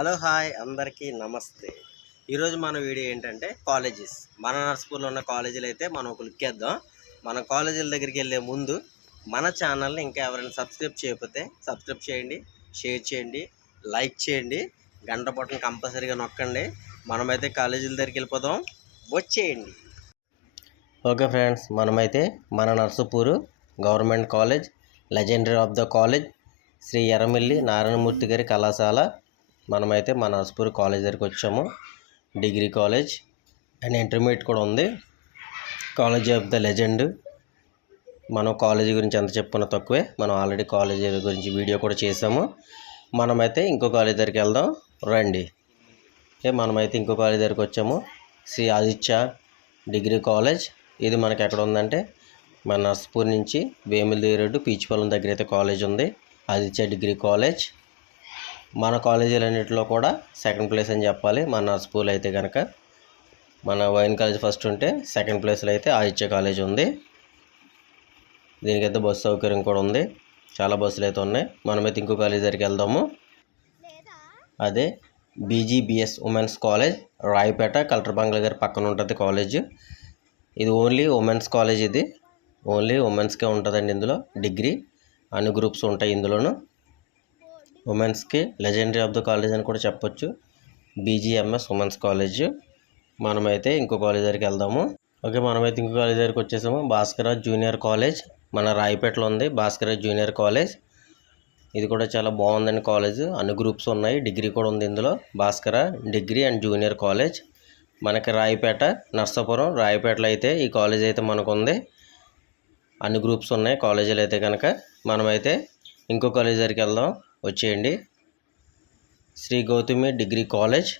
Hello hi అందరికీ నమస్తే. ఈరోజు మన వీడియో ఏంటంటే కాలేజెస్, మన నర్స్పూర్లో ఉన్న కాలేజీలు అయితే మనం ఒక లుక్ వేద్దాం. మన కాలేజీల దగ్గరికి వెళ్ళే ముందు మన ఛానల్ని ఇంకా ఎవరైనా సబ్స్క్రైబ్ చేయకపోతే సబ్స్క్రైబ్ చేయండి, షేర్ చేయండి, లైక్ చేయండి, గంట బటన్ కంపల్సరీగా నొక్కండి. మనమైతే కాలేజీల దగ్గరికి వెళ్ళిపోదాం, వచ్చేయండి. ఓకే ఫ్రెండ్స్, మనమైతే మన Narsapur government college, legendary of the college Sri Yerramilli Narayanamurthy గారి కళాశాల, మనమైతే మన నర్సాపూర్ కాలేజ్ దగ్గరికి వచ్చాము. డిగ్రీ కాలేజ్ అండ్ ఇంటర్మీడియట్ కూడా ఉంది. College of the legend. మనం కాలేజీ గురించి ఎంత చెప్పుకున్నా తక్కువే, మనం ఆల్రెడీ కాలేజీ గురించి వీడియో కూడా చేసాము. మనమైతే ఇంకో కాలేజ్ దగ్గరికి వెళ్దాం రండి. మనమైతే ఇంకో కాలేజ్ దగ్గరికి వచ్చాము, శ్రీ ఆదిత్య డిగ్రీ కాలేజ్. ఇది మనకి ఎక్కడ ఉందంటే మన నర్సాపూర్ నుంచి వేములదేవి రోడ్డు పీచిపాలెం దగ్గర అయితే కాలేజ్ ఉంది, ఆదిత్య డిగ్రీ కాలేజ్. మన కాలేజీలన్నింటిలో కూడా సెకండ్ ప్లేస్ అని చెప్పాలి. మన నర్సాపూర్లో అయితే కనుక మన వైన్ కాలేజ్ ఫస్ట్ ఉంటే సెకండ్ ప్లేస్లో అయితే ఆదిత్య కాలేజ్ ఉంది. దీనికైతే బస్సు సౌకర్యం కూడా ఉంది, చాలా బస్సులు అయితే ఉన్నాయి. మనమైతే ఇంకో కాలేజ్ దగ్గరికి వెళ్దాము. అదే బీజీబీఎస్ ఉమెన్స్ కాలేజ్, రాయపేట కలెక్టర్ బంగ్లా గారి పక్కన ఉంటుంది కాలేజ్. ఇది ఓన్లీ ఉమెన్స్ కాలేజ్, ఇది ఓన్లీ ఉమెన్స్కే ఉంటుందండి. ఇందులో డిగ్రీ అన్ని గ్రూప్స్ ఉంటాయి ఇందులోను. ఉమెన్స్కి లెజెండరీ ఆఫ్ ద కాలేజ్ అని కూడా చెప్పొచ్చు, బీజీఎంఎస్ ఉమెన్స్ కాలేజ్. మనమైతే ఇంకో కాలేజ్ దగ్గరికి వెళ్దాము. ఓకే, మనమైతే ఇంకో కాలేజ్ దగ్గరికి వచ్చేసాము. భాస్కరరాజ్ జూనియర్ కాలేజ్ మన రాయపేటలో ఉంది, భాస్కరరాజ్ జూనియర్ కాలేజ్. ఇది కూడా చాలా బాగుందండి కాలేజ్, అన్ని గ్రూప్స్ ఉన్నాయి, డిగ్రీ కూడా ఉంది ఇందులో. Bhaskara degree and junior college మనకి రాయపేట, నర్సాపురం, రాయపేటలో అయితే ఈ కాలేజ్ అయితే మనకు ఉంది. అన్ని గ్రూప్స్ ఉన్నాయి కాలేజీలు అయితే కనుక. మనమైతే ఇంకో కాలేజ్ దగ్గరికి వెళ్దాం, వచ్చేయండి. శ్రీ గౌతమి డిగ్రీ కాలేజ్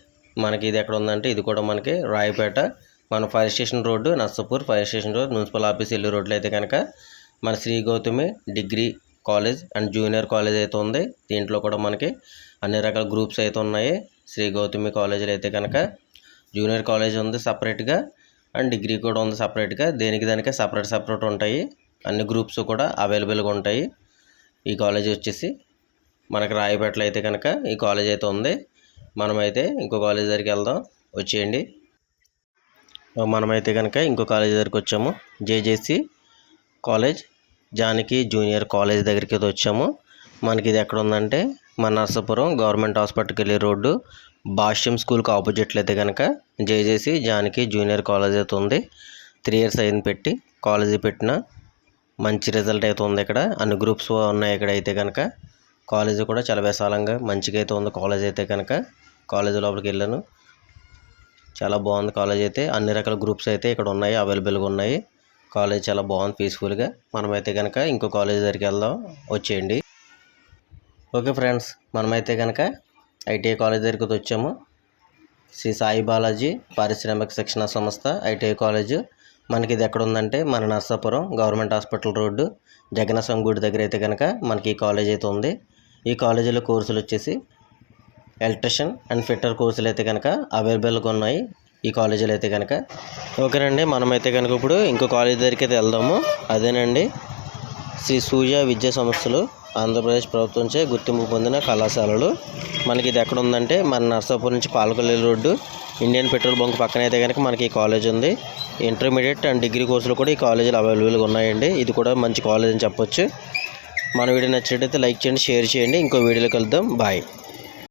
మనకి ఇది ఎక్కడ ఉందంటే ఇది కూడా మనకి రాయపేట, మన fire station road, Narsapur fire station road, municipal office ఎల్లు రోడ్లు అయితే కనుక మన Sri Gowthami degree college and junior college అయితే ఉంది. దీంట్లో కూడా మనకి అన్ని రకాల గ్రూప్స్ అయితే ఉన్నాయి. శ్రీ గౌతమి కాలేజీలు అయితే కనుక జూనియర్ కాలేజ్ ఉంది సపరేట్గా, అండ్ డిగ్రీ కూడా ఉంది సపరేట్గా. దేనికి దానికే సపరేట్ ఉంటాయి, అన్ని గ్రూప్స్ కూడా అవైలబుల్గా ఉంటాయి. ఈ కాలేజ్ వచ్చేసి మనకి రాయపేటలో అయితే కనుక ఈ కాలేజ్ అయితే ఉంది. మనమైతే ఇంకో కాలేజ్ దగ్గరికి వెళ్దాం, వచ్చేయండి. మనమైతే కనుక ఇంకో కాలేజ్ దగ్గరికి వచ్చాము, జేజేసి కాలేజ్, జానకి జూనియర్ కాలేజ్ దగ్గరికి అయితే వచ్చాము. మనకి ఇది ఎక్కడ ఉందంటే మన నర్సాపురం గవర్నమెంట్ హాస్పిటల్కి వెళ్ళే రోడ్డు, భాష్యం స్కూల్కి ఆపోజిట్లో అయితే కనుక జేజేసి జానకి జూనియర్ కాలేజ్ అయితే ఉంది. 3 years అయింది పెట్టి, కాలేజీ పెట్టిన మంచి రిజల్ట్ అయితే ఉంది. ఇక్కడ అన్ని గ్రూప్స్ ఉన్నాయి. ఇక్కడ అయితే కనుక కాలేజీ కూడా చాలా విశాలంగా మంచిగా అయితే ఉంది కాలేజ్ అయితే కనుక. కాలేజీ లోపలికి వెళ్ళాను, చాలా బాగుంది కాలేజ్ అయితే. అన్ని రకాల గ్రూప్స్ అయితే ఇక్కడ ఉన్నాయి, అవైలబుల్గా ఉన్నాయి. కాలేజ్ చాలా బాగుంది పీస్ఫుల్గా. మనమైతే కనుక ఇంకో కాలేజ్ దగ్గరికి వెళ్దాం, వచ్చేయండి. ఓకే ఫ్రెండ్స్, మనమైతే కనుక ఐటీఐ కాలేజ్ దగ్గరికి వచ్చాము. శ్రీ సాయి బాలాజీ పారిశ్రామిక శిక్షణ సంస్థ ఐటీఐ కాలేజ్. మనకి ఇది ఎక్కడ ఉందంటే మన Narsapuram government hospital road, Jagannatham గుడి దగ్గర అయితే కనుక మనకి ఈ కాలేజ్ అయితే ఉంది. ఈ కాలేజీలో కోర్సులు వచ్చేసి ఎలక్ట్రిషియన్ అండ్ ఫిట్టర్ కోర్సులు అయితే కనుక అవైలబుల్గా ఉన్నాయి ఈ కాలేజీలో అయితే కనుక. ఓకేనండి, మనమైతే కనుక ఇప్పుడు ఇంకో కాలేజ్ దగ్గరికి అయితే వెళ్దాము. అదేనండి శ్రీ సూర్య విద్యా సంస్థలు, ఆంధ్రప్రదేశ్ ప్రభుత్వంచే గుర్తింపు పొందిన కళాశాలలు. మనకి ఇది ఎక్కడ ఉందంటే మన నర్సాపూర్ నుంచి Palakollu road, Indian petrol bunk పక్కన అయితే కనుక మనకి ఈ కాలేజ్ ఉంది. ఇంటర్మీడియట్ అండ్ డిగ్రీ కోర్సులు కూడా ఈ కాలేజీలో అవైలబుల్గా ఉన్నాయండి. ఇది కూడా మంచి కాలేజ్ అని చెప్పొచ్చు. మన వీడియో నచ్చినట్టయితే లైక్ చేయండి, షేర్ చేయండి. ఇంకో వీడియోలో కలుద్దాం, బాయ్.